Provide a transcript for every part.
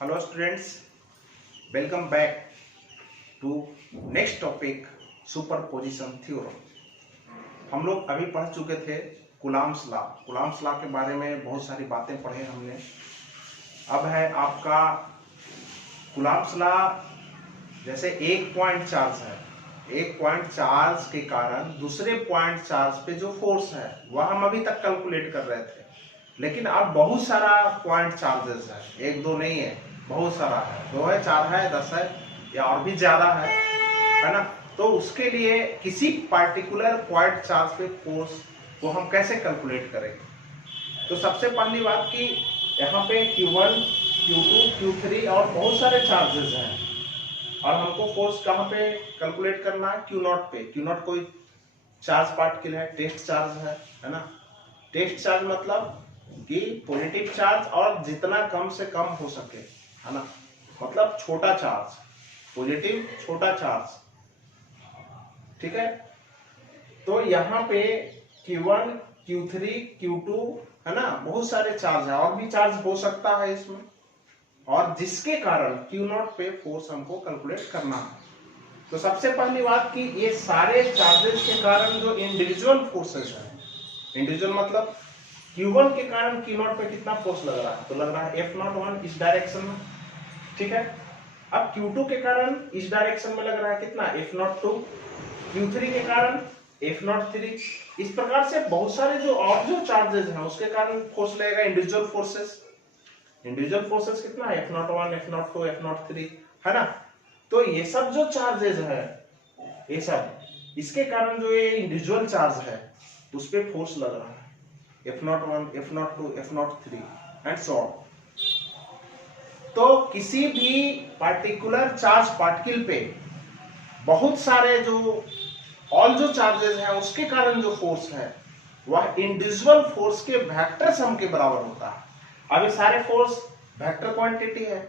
Hello students, welcome back to next topic superposition theorem. हम लोग अभी पढ़ चुके थे कूलॉम्स लॉ। कूलॉम्स लॉ के बारे में बहुत सारी बातें पढ़े हमने। अब है आपका कूलॉम्स लॉ। जैसे एक पॉइंट चार्ज है, एक पॉइंट चार्ज के कारण दूसरे पॉइंट चार्ज पे जो फोर्स है वह हम अभी तक कैलकुलेट कर रहे थे, लेकिन अब बहुत सारा पॉइंट चार्जेस है, एक दो नहीं है, बहुत सारा है, 2 है, 4 है, 10 है या और भी ज्यादा है ना। तो उसके लिए किसी पार्टिकुलर पॉइंट चार्ज पे फोर्स को हम कैसे कैलकुलेट करेंगे? तो सबसे पहली बात कि यहाँ पे Q1, Q2, Q3 और बहुत सारे चार्जेस हैं और हमको फोर्स कहाँ पे कैलकुलेट करना है? Q0 पे। Q0 कोई चार्ज पार्टिकल है, टेस्ट चार्ज है ना। टेस्ट चार्ज मतलब कि पॉजिटिव चार्ज और जितना कम से कम हो सके, है ना, मतलब छोटा चार्ज, पॉजिटिव छोटा चार्ज, ठीक है। तो यहाँ पे Q1, Q3, Q2 है ना, बहुत सारे चार्ज है और भी चार्ज हो सकता है इसमें, और जिसके कारण Q0 पे फोर्स हमको कैलकुलेट करना है। तो सबसे पहली बात कि ये सारे चार्जेस के कारण जो इंडिविजुअल फोर्सेस है, इंडिविजुअल मतलब Q1 के कारण Q0 पे कितना फोर्स लग रहा है? तो लग रहा है F01 इस डायरेक्शन में, ठीक है। अब Q2 के कारण इस डायरेक्शन में लग रहा है कितना? F02। Q3 के कारण F03। इस प्रकार से बहुत सारे जो और जो चार्जेस हैं उसके कारण फोर्स लगेगा, इंडिविजुअल फोर्सेस। इंडिविजुअल फोर्सेस कितना है? F01, F02, F03, है ना। तो ये सब जो चार्जेस है, ये सब इसके कारण जो ये इंडिविजुअल चार्ज है उस पे फोर्स लग रहा है, F01, F02, F03 and so on. तो किसी भी पार्टिकुलर चार्ज पार्टिकल पे बहुत सारे जो ऑल जो चार्जेस हैं उसके कारण जो फोर्स है वह इंडिविजुअल फोर्स के वेक्टर सम के बराबर होता है। अब ये सारे फोर्स वेक्टर क्वांटिटी है।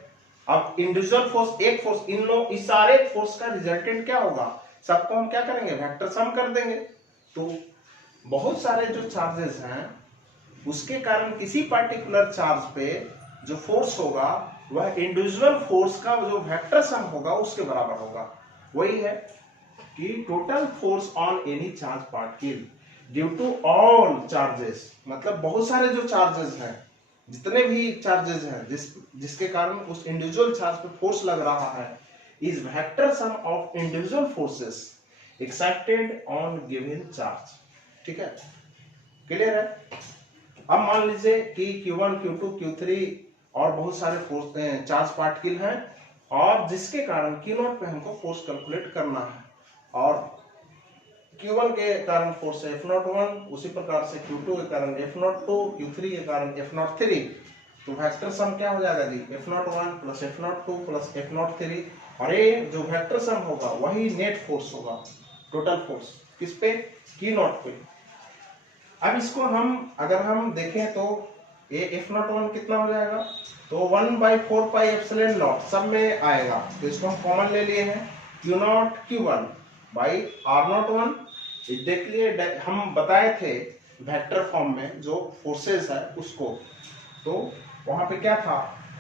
अब इंडिविजुअल फोर्स, एक फोर्स, इन लोग इस सारे फोर्स का रिजल्टेंट क्या होगा? सबको हम क्या करेंगे? वेक्टर सम कर देंगे। तो बहुत सारे जो चार्जेस हैं उसके कारण किसी पार्टिकुलर चार्ज पे जो फोर्स होगा वह इंडिविजुअल फोर्स का जो वेक्टर सम होगा उसके बराबर होगा। वही है कि total force on any charge particle due to all charges, मतलब बहुत सारे जो चार्जेस हैं, जितने भी चार्जेस हैं जिसके कारण उस इंडिविजुअल चार्ज पे फोर्स लग रहा है, is vector sum of individual forces excited on given charge. ठीक है, क्लियर है। अब मान लीजिए कि Q1, Q2, Q3 और बहुत सारे फोर्स चार्ज पार्टिकल हैं और जिसके कारण Q0 पे हमको फोर्स कैलकुलेट करना है, और Q1 के कारण फोर्स है F01, उसी प्रकार से Q2 के कारण F02, Q3 के कारण F03। तो वेक्टर सम क्या हो जाएगा जी? F01 plus F02 plus F03, और ये जो वेक्टर सम होगा वही नेट फोर्स होगा, टोटल फोर्स किस पे? Q0 पे। अब इसको हम अगर हम देखें तो ये F01 कितना हो जाएगा? तो 1/4 पाई एप्सिलॉन नॉट सब में आएगा, तो इसको हम कॉमन ले लिए हैं, Q0 Q1 बाई R01। देख लिए, हम बताए थे वेक्टर फॉर्म में जो फोर्सेस है उसको, तो वहां पे क्या था?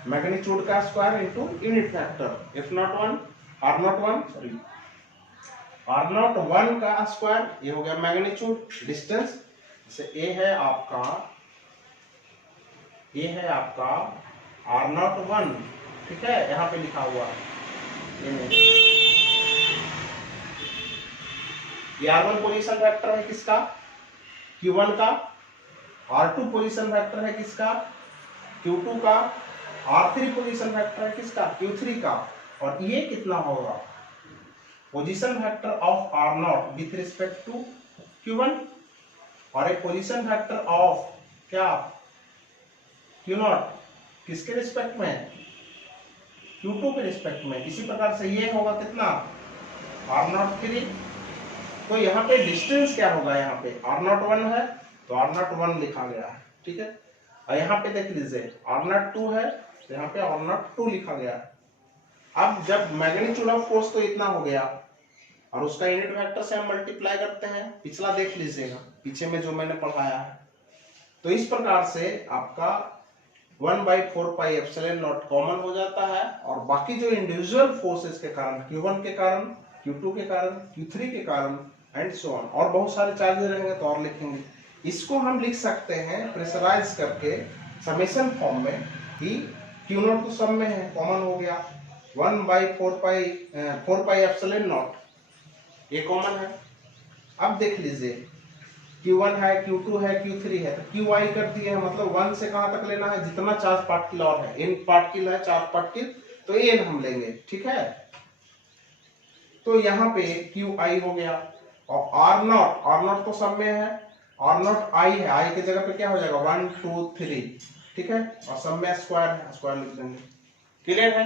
मैग्नीट्यूड का square into unit vector F01 R01, sorry R01 का स्क्वायर, ये हो गया मैग्नीट्यूड, डिस्टेंस से ए है आपका, ये है आपका R01, ठीक है, यहां पे लिखा हुआ है ये R1 पोजीशन वेक्टर है किसका? Q1 का। R2 पोजीशन वेक्टर है किसका? Q2 का। R3 पोजीशन वेक्टर है किसका? Q3 का। और ये कितना होगा? Position vector of R0 with respect to Q1, और एक पोजीशन वेक्टर ऑफ क्या? Q0 किसके रिस्पेक्ट में? Q2 के रिस्पेक्ट में। इसी प्रकार से ये होगा कितना? R03। तो यहाँ पे डिस्टेंस क्या होगा? यहाँ पे R01 है तो R01 लिखा गया है, ठीक है। और यहाँ पे देख लीजिए R02 है तो यहाँ पे R02 लिखा गया है। अब जब मैग्नीट्यूड ऑफ फोर्स तो इतना हो गया और उसका यूनिट वेक्टर से हम मल्टीप्लाई करते हैं, पिछला देख लीजिएगा, पीछे में जो मैंने पढ़ाया है। तो इस प्रकार से आपका 1/4πε0 कॉमन हो जाता है, और बाकी जो इंडिविजुअल फोर्सेस के कारण, Q1 के कारण, Q2 के कारण, Q3 के कारण एंड सो ऑन, और बहुत सारे चार्जेस रहेंगे तो और लिखेंगे। इसको हम लिख सकते हैं प्रेशराइज करके समेशन फॉर्म में कि Q0 तो सब में है, कॉमन हो गया, 1/4πε0 ये कॉमन है। अब देख लीजिए Q1 है, Q2 है, Q3 है, तो QI कर दिए हैं, मतलब 1 से कहां तक लेना है, जितना चार्ज पार्टिकल और है, n पार्टिकल है, चार्ज पार्टिकल, तो n हम लेंगे, ठीक है। तो यहाँ पे QI हो गया, और R0 तो सब में है, R0 I है, I की जगह पे क्या हो जाएगा 1 2 3, ठीक है, और सब में स्क्वायर है, स्क्वायर लिख देंगे। क्लियर है?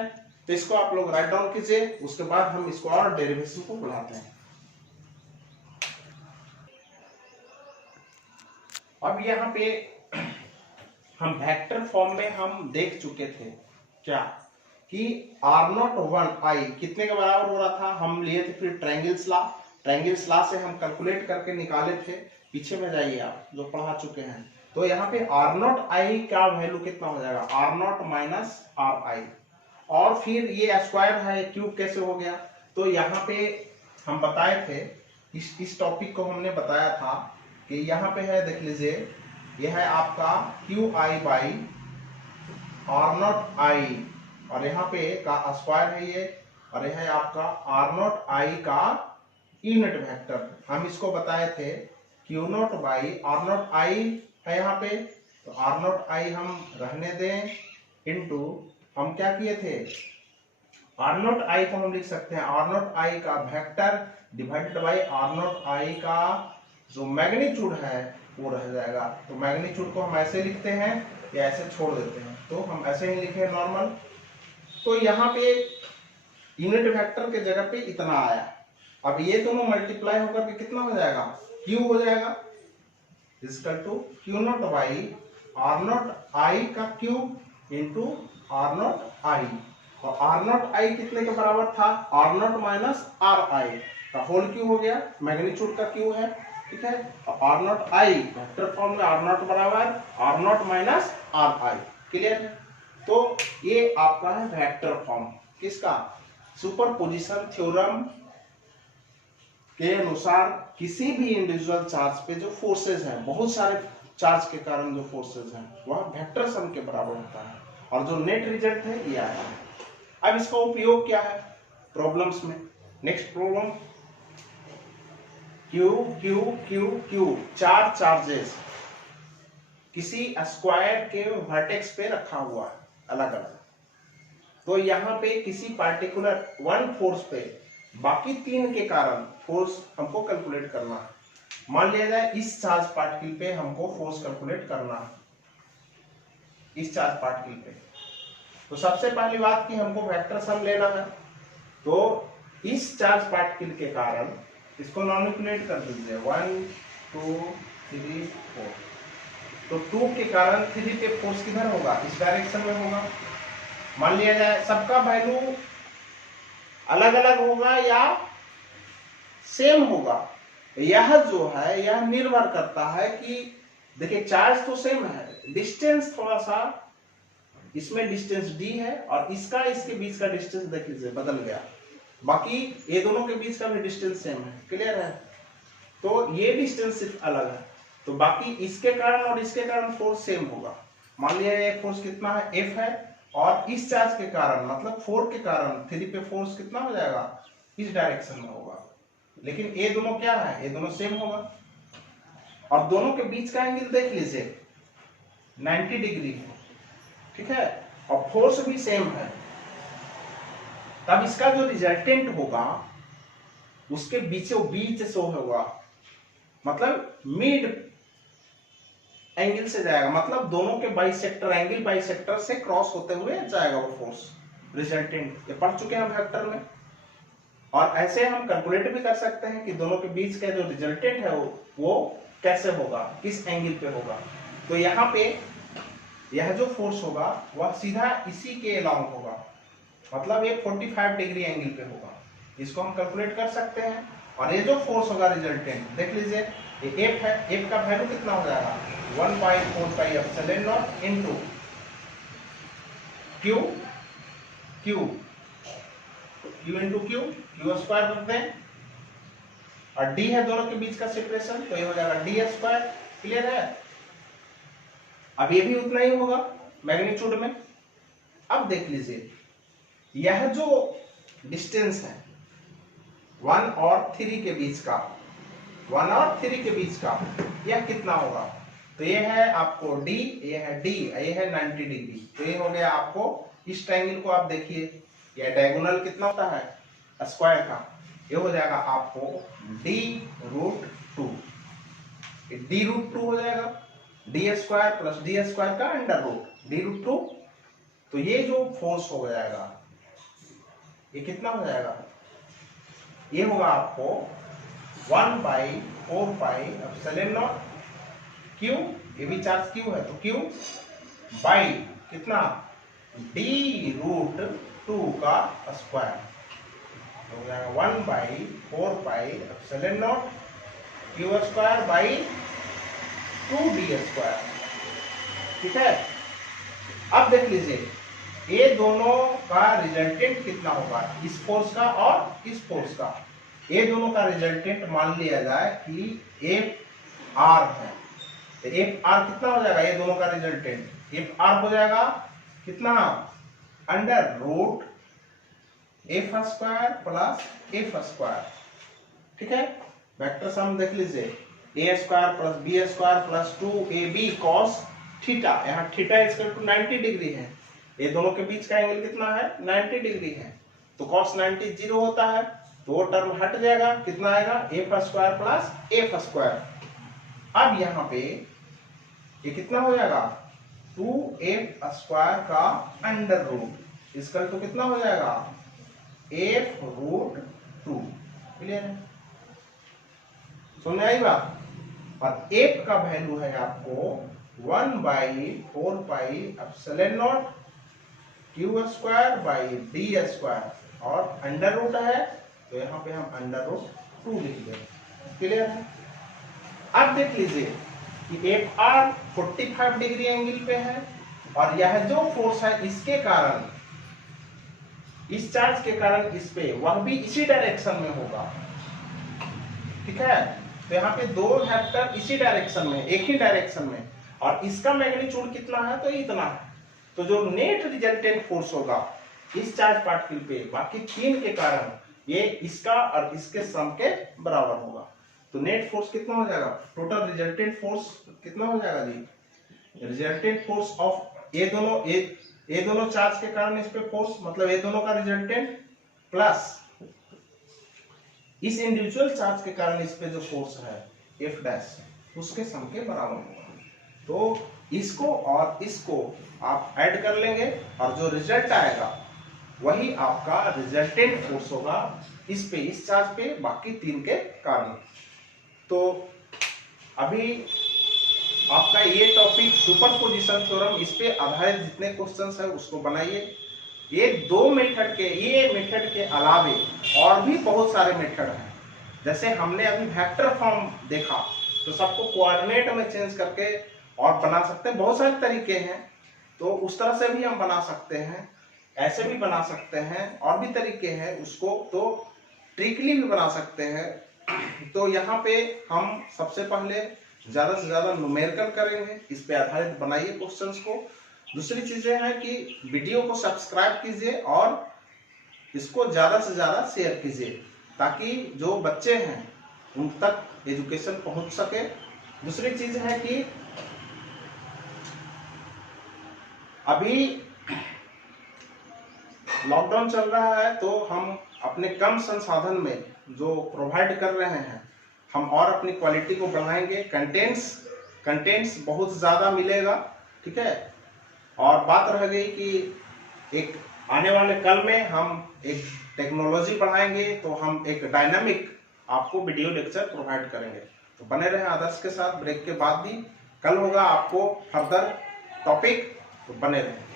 तो इसको आप लोग राइट डाउन कीजिए, उसके बाद हम इसको और डेरिवेशन को बढ़ाते हैं। अब यहाँ पे हम वेक्टर फॉर्म में हम देख चुके थे क्या कि R01I कितने के बराबर हो रहा था, हम लिए थे फिर ट्रायंगल्स लॉ से हम कैलकुलेट करके निकाले थे, पीछे में जाइए आप जो पढ़ा चुके हैं। तो यहाँ पे R0I का वैल्यू कितना हो जाएगा, R0 माइनस RI, और फिर ये स्क्वायर है, क्यूब कैसे हो गया, तो यहाँ पे हम बताए थे, इस टॉपिक को हमने बताया था कि यहाँ पे है, देख लीजिए, यह है आपका QI/R0I, और यहाँ पे का स्क्वायर है ये, और यह है आपका R0I का यूनिट वेक्टर। हम इसको बताए थे Q0/R0I है यहाँ पे, तो R0I हम रहने दें, इनटू हम क्या किए थे, R0I को हम लिख सकते हैं R0I का वेक्टर डिवाइडेड बाई R0I का जो मैग्नीट्यूड है वो रह जाएगा। तो मैग्नीट्यूड को हम ऐसे लिखते हैं या ऐसे छोड़ देते हैं, तो हम ऐसे ही लिखे नॉर्मल। तो यहाँ पे यूनिट वेक्टर के जगह पे इतना आया, अब ये दोनों मल्टीप्लाई होकर के कितना हो जाएगा, Q हो जाएगा, इक्वल टू Q0/R0I का क्यूब इंटू R0I, और R0I कितने के बराबर था, R0 माइनस RI का होल क्यू हो गया, मैग्नीट्यूड का क्यू है, ठीक है। R0I वेक्टर फॉर्म में R0 बराबर R0 माइनस RI, क्लियर है। तो ये आपका है वेक्टर फॉर्म, किसका, सुपरपोजिशन थ्योरम के अनुसार किसी भी इंडिविजुअल चार्ज पे जो फोर्सेज हैं, बहुत सारे चार्ज के कारण जो फोर्सेज हैं वह वेक्टर सम के बराबर होता है, और जो नेट रिजल्ट है ये आया है। अब इसका उपयोग क्या है प्रॉब्लम्स में, next problem, Q Q Q Q, चार चार्जेस किसी स्क्वायर के वर्टेक्स पे रखा हुआ है अलग अलग, तो यहाँ पे किसी पार्टिकुलर वन फोर्स पे बाकी तीन के कारण फोर्स हमको कैलकुलेट करना है। मान लिया जाए इस चार्ज पार्टिकल पे हमको फोर्स कैलकुलेट करना है, इस चार्ज पार्टिकल पे, तो सबसे पहली बात कि हमको वेक्टर सम लेना है, तो इस चार्ज पार्टिकल के कारण इसको मैनिपुलेट कर दीजिए, 1 2 3 4, तो 2 के कारण 3 पे फोर्स किधर होगा, इस डायरेक्शन में होगा। मान लिया जाए सबका वैल्यू अलग अलग होगा या सेम होगा, यह जो है यह निर्भर करता है कि देखिए चार्ज तो सेम है, डिस्टेंस थोड़ा सा, इसमें डिस्टेंस d है और इसका इसके बीच का डिस्टेंस देख लीजिए बदल गया, बाकी ये दोनों के बीच का भी डिस्टेंस सेम है, क्लियर है। तो ये डिस्टेंस सिर्फ अलग है, तो बाकी इसके कारण और इसके कारण फोर्स सेम होगा। मान लिया ये फोर्स कितना है, F है, और इस चार्ज के कारण मतलब 4 के कारण 3 पे फोर्स कितना हो जाएगा, इस डायरेक्शन में होगा, लेकिन ये दोनों क्या है, ये दोनों सेम होगा, और दोनों के बीच का एंगल देख लीजिए 90 डिग्री है, ठीक है, और फोर्स भी सेम है, तब इसका जो रिजल्टेंट होगा उसके बीचों बीच से होगा, मतलब मिड एंगल से जाएगा, मतलब दोनों के बाइसेक्टर, एंगल बाइसेक्टर से क्रॉस होते हुए जाएगा वो फोर्स रिजल्टेंट, ये पढ़ चुके हैं वेक्टर में। और ऐसे हम कैलकुलेट भी कर सकते हैं कि दोनों के बीच का जो रिजल्टेंट है वो कैसे होगा, किस एंगल पे होगा। तो यहाँ पे यह जो फोर्स होगा वह सीधा इसी के अलाउंग होगा, मतलब ये 45 डिग्री एंगल पे होगा, इसको हम कैलकुलेट कर सकते हैं। और ये जो फोर्स होगा रिजल्टेंट देख लीजिए, ये F है, F का वैल्यू कितना हो जाएगा 1/4πε0 into Q Q Q into Q, Q square करते हैं, और डी है दोनों के बीच का सेपरेशन, तो ये हो जाएगा डी स्क्वायर। क्लियर है? अब ये भी उतना ही होगा मैग्नीट्यूड में। अब देख लीजिए, यह जो डिस्टेंस है 1 और 3 के बीच का, 1 और 3 के बीच का, यह कितना होगा? तो ये है आपको d, ये है d, ये है 90 डिग्री। तो ये हो गया आपको, इस ट्रायंगल को आप देखिए, यह डायगोनल कितना होता है स्क्वायर का, ये हो जाएगा आपको d√2, d√2 हो जाएगा, D square plus D square का अंडर रूट d√2। तो ये जो फोर्स हो जाएगा, ये कितना हो जाएगा? ये होगा आपको 1/4πε0 क्यू, ये भी चार्ज क्यू है तो क्यू बाई कितना d√2 का स्क्वायर, तो हो जाएगा 1/4πε0 Q square by 2d square. ठीक है? अब देख लीजिए, ये दोनों का रिजल्टेंट कितना होगा, इस फोर्स का और इस फोर्स का। ये दोनों का रिजल्टेंट मान लिया जाए कि एफ आर है, तो एफ आर कितना हो जाएगा? ये दोनों का रिजल्टेंट एफ आर हो जाएगा कितना? Under root F square plus F square. ठीक है? वेक्टर सम देख लीजिए, A square plus B square plus 2ab cos theta, यहाँ थीटा इक्वल टू 90 डिग्री है, ये दोनों के बीच का एंगल कितना है? 90 डिग्री है, तो cos 90 0 होता है, तो वो टर्म हट जाएगा, कितना आएगा? F square plus F square. अब यहाँ पे ये कितना हो जाएगा? 2f स्क्वायर का अंडर रूट इसका तो कितना हो जाएगा? f√2। क्लियर है? समझ आई बात? और f का वैल्यू है आपको 1/4πε0 Q square by D square, और अंडर रूट है तो यहाँ पे हम अंडर√2 लिख देंगे। क्लियर है? अब देख लीजिए कि एफ आर 45 डिग्री एंगल पे है, और यह जो फोर्स है इसके कारण, इस चार्ज के कारण इस पे, वह भी इसी डायरेक्शन में होगा। ठीक है? तो यहाँ पे दो वेक्टर इसी डायरेक्शन में, एक ही डायरेक्शन में, और इसका मैग्नीट्यूड कितना है? तो इतना है। तो जो नेट रिजल्टेंट फोर्स होगा इस चार्ज पार्टिकल पे, बाकी 3 के कारण, ये इसका और इसके सम के बराबर होगा। तो नेट फोर्स कितना हो जाएगा? टोटल रिजल्टेंट फोर्स कितना हो जाएगा जी? रिजल्टेंट फोर्स ऑफ ये दोनों चार्ज के कारण इस पे फोर्स, मतलब ये दोनों का रिजल्टेंट प्लस इस इंडिविजुअल चार्ज के कारण इस पे जो फोर्स है एफ डैश, उसके सम के बराबर होगा। तो इसको और इसको आप ऐड कर लेंगे, और जो रिजल्ट आएगा वही आपका रिजल्टेंट फोर्स होगा इस पे, इस चार्ज पे, बाकी 3 के कारण। तो अभी आपका ये टॉपिक सुपरपोजिशन थ्योरम, इस पे आधारित जितने क्वेश्चंस है उसको बनाइए। ये 2 मेथड के, ये मेथड के अलावे और भी बहुत सारे मेथड हैं। जैसे हमने अभी वेक्टर फॉर्म देखा, तो सबको कोऑर्डिनेट में चेंज करके और बना सकते हैं, बहुत सारे तरीके हैं। तो उस तरह से भी हम बना सकते हैं, ऐसे भी बना सकते हैं, और भी तरीके हैं, उसको तो ट्रिकली भी बना सकते हैं। तो यहाँ पे हम सबसे पहले ज्यादा से ज्यादा न्यूमेरिकल करेंगे, इस पे आधारित बनाइए क्वेश्चंस को। दूसरी चीजें हैं कि वीडियो को सब्सक्राइब कीजिए और इसको ज्यादा से ज्यादा शेयर कीजिए, ताकि जो बच्चे हैं उन तक एजुकेशन पहुंच सके। दूसरी चीज है कि अभी लॉकडाउन चल रहा है, तो हम अपने कम संसाधन में जो प्रोवाइड कर रहे हैं, हम और अपनी क्वालिटी को बढ़ाएंगे। कंटेंट्स बहुत ज़्यादा मिलेगा। ठीक है? और बात रह गई कि एक आने वाले कल में हम एक टेक्नोलॉजी पढ़ाएंगे, तो हम एक डायनामिक आपको वीडियो लेक्चर प्रोवाइड करेंगे। तो बने रहे आदर्श के साथ। ब्रेक के बाद भी कल होगा आपको फर्दर टॉपिक, तो बने रहें।